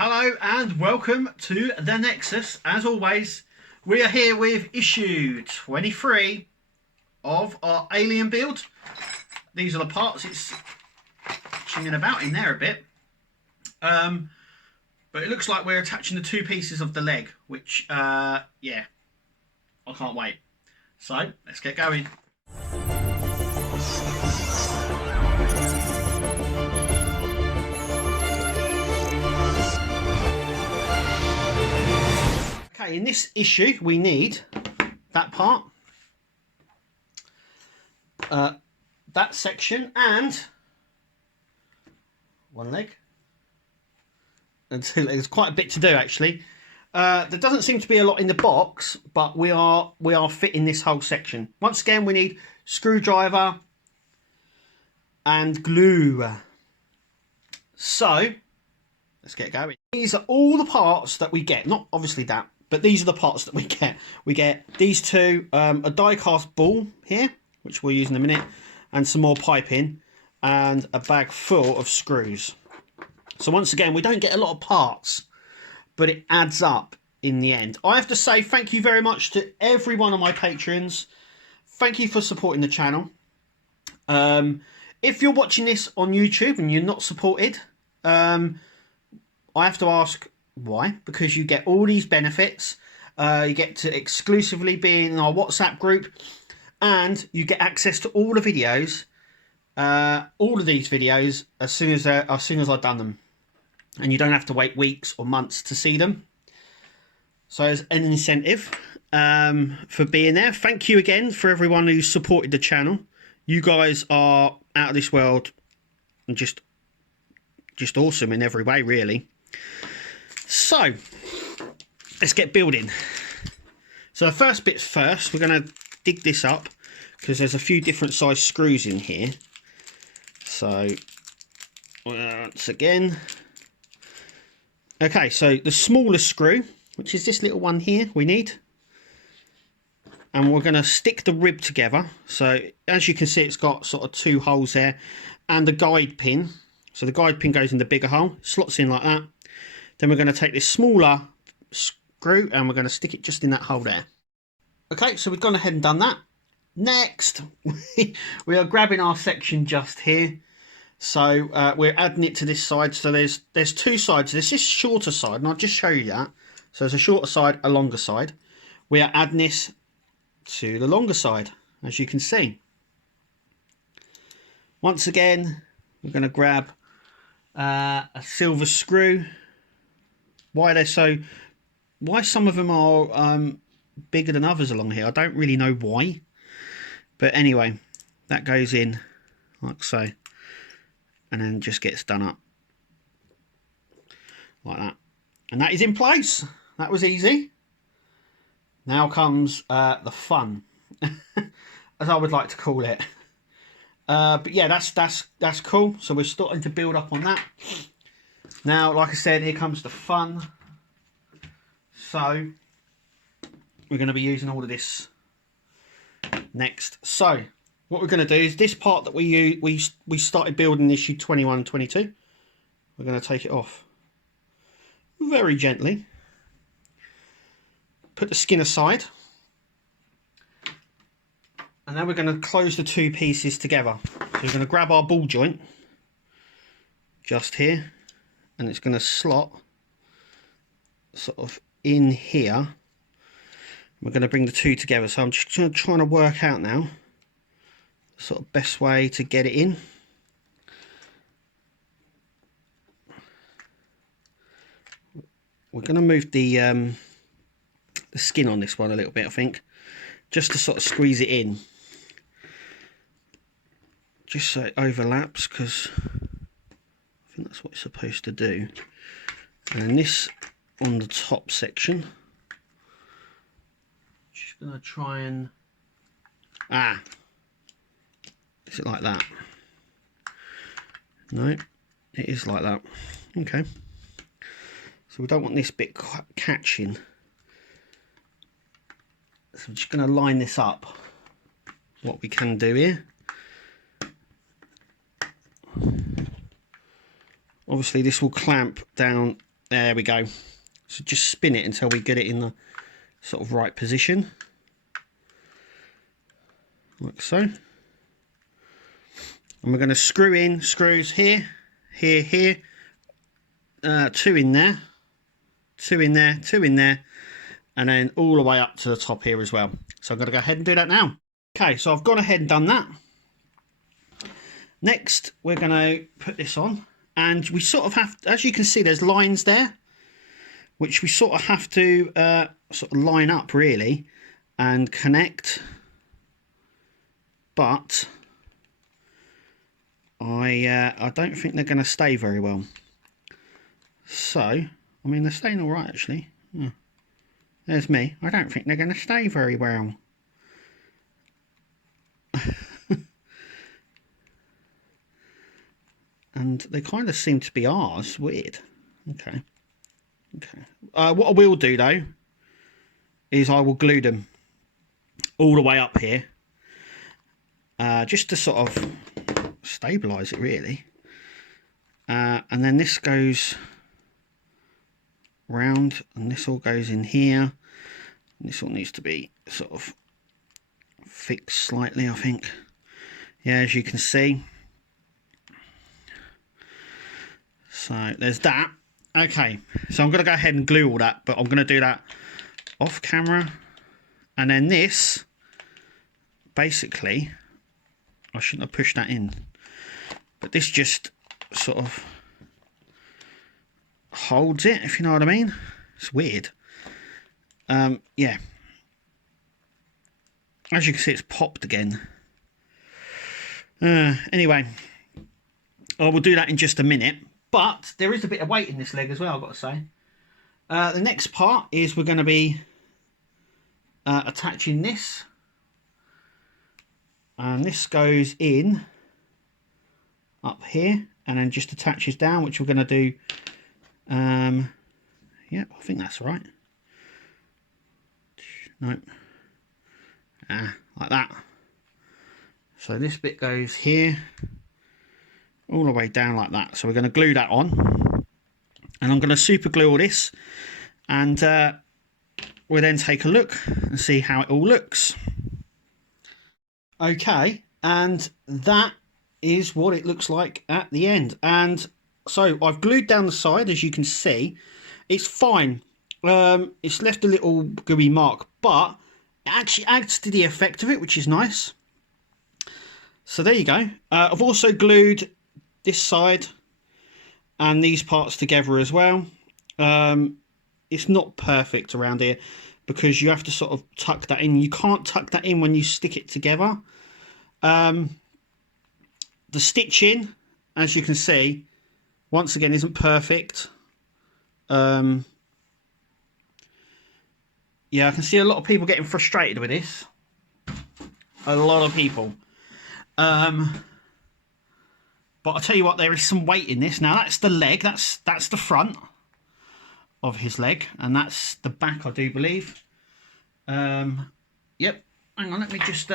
Hello and welcome to the Nexus. As always, we are here with issue 23 of our alien build. These are the parts. It's chinging about in there a bit. But it looks like we're attaching the two pieces of the leg, which, yeah, I can't wait. So, let's get going. Okay, in this issue, we need that part, that section, and one leg. And two legs. Quite a bit to do, actually. There doesn't seem to be a lot in the box, but we are fitting this whole section. Once again, we need screwdriver and glue. So, let's get going. These are all the parts that we get. Not obviously that, but these are the parts that we get. We get these two, a die-cast ball here, which we'll use in a minute, and some more piping, and a bag full of screws. So once again, we don't get a lot of parts, but it adds up in the end. I have to say thank you very much to every one of my patrons. Thank you for supporting the channel. If you're watching this on YouTube and you're not supported, I have to ask why. Because you get all these benefits. You get to exclusively be in our WhatsApp group, and you get access to all the videos, all of these videos as soon as I've done them. And you don't have to wait weeks or months to see them. So as an incentive for being there, thank you again for everyone who supported the channel. You guys are out of this world and just awesome in every way, really. So let's get building. So the first bit first, we're going to dig this up because there's a few different size screws in here. So once again, okay, so the smaller screw, which is this little one here, we need. And we're going to stick the rib together. So as you can see, it's got sort of two holes there. And the guide pin. So the guide pin goes in the bigger hole, slots in like that. Then we're going to take this smaller screw and we're going to stick it just in that hole there. Okay, so we've gone ahead and done that. Next, we are grabbing our section just here. So we're adding it to this side. So there's two sides. There's this shorter side, and I'll just show you that. So there's a shorter side, a longer side. We are adding this to the longer side, as you can see. Once again, we're going to grab a silver screw. Why some of them are bigger than others along here, I don't really know why. But anyway, that goes in like so. And then just gets done up like that. And that is in place. That was easy. Now comes the fun, as I would like to call it. But yeah, that's cool. So we're starting to build up on that. Now, like I said, here comes the fun. So we're going to be using all of this next. So what we're going to do is this part that we started building issue 21 and 22. We're going to take it off very gently. Put the skin aside. And then we're going to close the two pieces together. So we're going to grab our ball joint just here. And it's going to slot sort of in here. We're going to bring the two together. So I'm just trying to work out now sort of best way to get it in. We're going to move the skin on this one a little bit, I think, just to sort of squeeze it in, just so it overlaps, because I think that's what it's supposed to do. And this on the top section, just going to try and is it like that? No, it is like that. Okay. So we don't want this bit catching. So I'm just going to line this up. What we can do here. Obviously this will clamp down There we go. So just spin it until we get it in the sort of right position. Like so. And we're going to screw in screws here, here, here. 2 in there. 2 in there, 2 in there. And then all the way up to the top here as well. So I'm going to go ahead and do that now. Okay, so I've gone ahead and done that. Next, we're going to put this on. And we sort of have, as you can see, there's lines there, which we sort of have to sort of line up really and connect. But I don't think they're going to stay very well. So, I mean, they're staying all right actually. Yeah. There's me. I don't think they're going to stay very well. And they kind of seem to be ours. Weird. Okay. Okay. What I will do though is I will glue them all the way up here, just to sort of stabilise it really. And then this goes round, and this all goes in here. And this all needs to be sort of fixed slightly, I think. Yeah, as you can see. So there's that. Okay, so I'm going to go ahead and glue all that, but I'm going to do that off camera. And then this, basically, I shouldn't have pushed that in, but this just sort of holds it, if you know what I mean. It's weird. Yeah. As you can see, it's popped again. Anyway, I will do that in just a minute. But there is a bit of weight in this leg as well, I've got to say. The next part is we're going to be attaching this. And this goes in up here and then just attaches down, which we're going to do. Yeah, I think that's right. Nope. Like that. So this bit goes here, all the way down like that. So we're going to glue that on, and I'm going to super glue all this, and we'll then take a look and see how it all looks. Okay, and that is what it looks like at the end. And so I've glued down the side, as you can see. It's fine. It's left a little gooey mark, but it actually adds to the effect of it, which is nice. So there you go. I've also glued this side and these parts together as well. It's not perfect around here because you have to sort of tuck that in. You can't tuck that in when you stick it together. The stitching, as you can see, once again isn't perfect. Yeah, I can see a lot of people getting frustrated with this. A lot of people. But I'll tell you what, there is some weight in this. Now that's the leg, that's the front of his leg, and that's the back, I do believe. Yep, hang on, let me just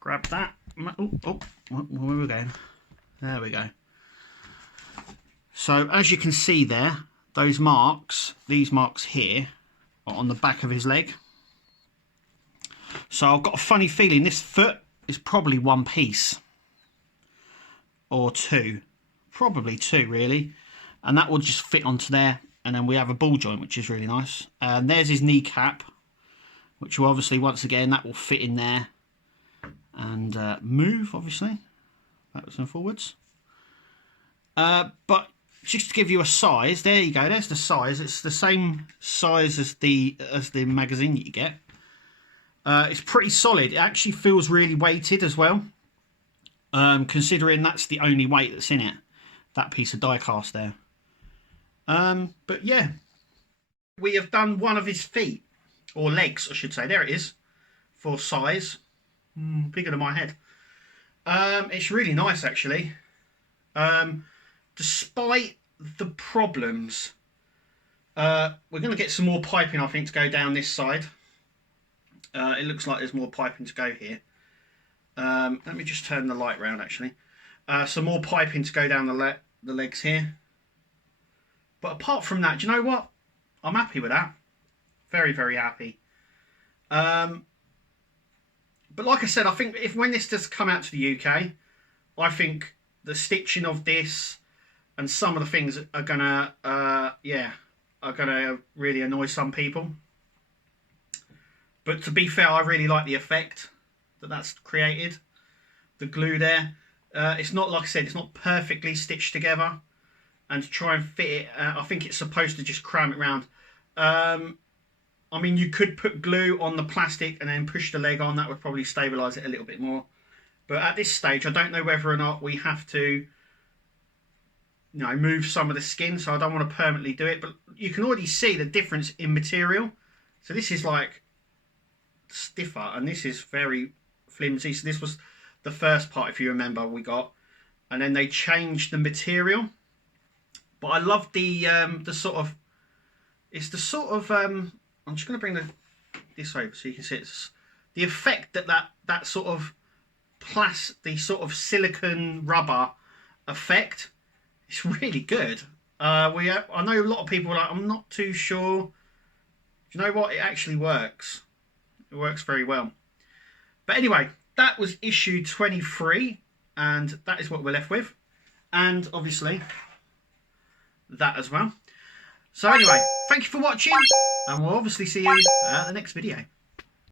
grab that. Oh, where are we going? There we go. So as you can see there, those marks, these marks here, are on the back of his leg. So I've got a funny feeling this foot is probably one piece. Or two. Probably two, really. And that will just fit onto there. And then we have a ball joint, which is really nice. And there's his kneecap, which will obviously, once again, that will fit in there. And move, obviously, backwards and forwards. But just to give you a size, there you go. There's the size. It's the same size as the magazine that you get. It's pretty solid. It actually feels really weighted as well, considering that's the only weight that's in it. That piece of die cast there. But yeah, we have done one of his feet, or legs, I should say. There it is, for size. Bigger than my head. It's really nice, actually. Despite the problems, we're going to get some more piping, I think, to go down this side. It looks like there's more piping to go here. Let me just turn the light round, actually. Some more piping to go down the legs here. But apart from that, do you know what? I'm happy with that. Very, very happy. But like I said, I think when this does come out to the UK, I think the stitching of this and some of the things are gonna, are gonna really annoy some people. But to be fair, I really like the effect that's created. The glue there. It's not, like I said, it's not perfectly stitched together. And to try and fit it, I think it's supposed to just cram it round. I mean, you could put glue on the plastic and then push the leg on. That would probably stabilise it a little bit more. But at this stage, I don't know whether or not we have to, move some of the skin. So I don't want to permanently do it. But you can already see the difference in material. So this is like stiffer, and this is very flimsy. So this was the first part, if you remember, we got, and then they changed the material. But I love the sort of, it's the sort of, I'm just going to bring this over so you can see it's the effect that sort of the sort of silicone rubber effect. It's really good. I know a lot of people are like, I'm not too sure. Do you know what? It actually works. It works very well. But anyway, that was issue 23, and that is what we're left with. And obviously that as well. So anyway, thank you for watching, and we'll obviously see you at the next video.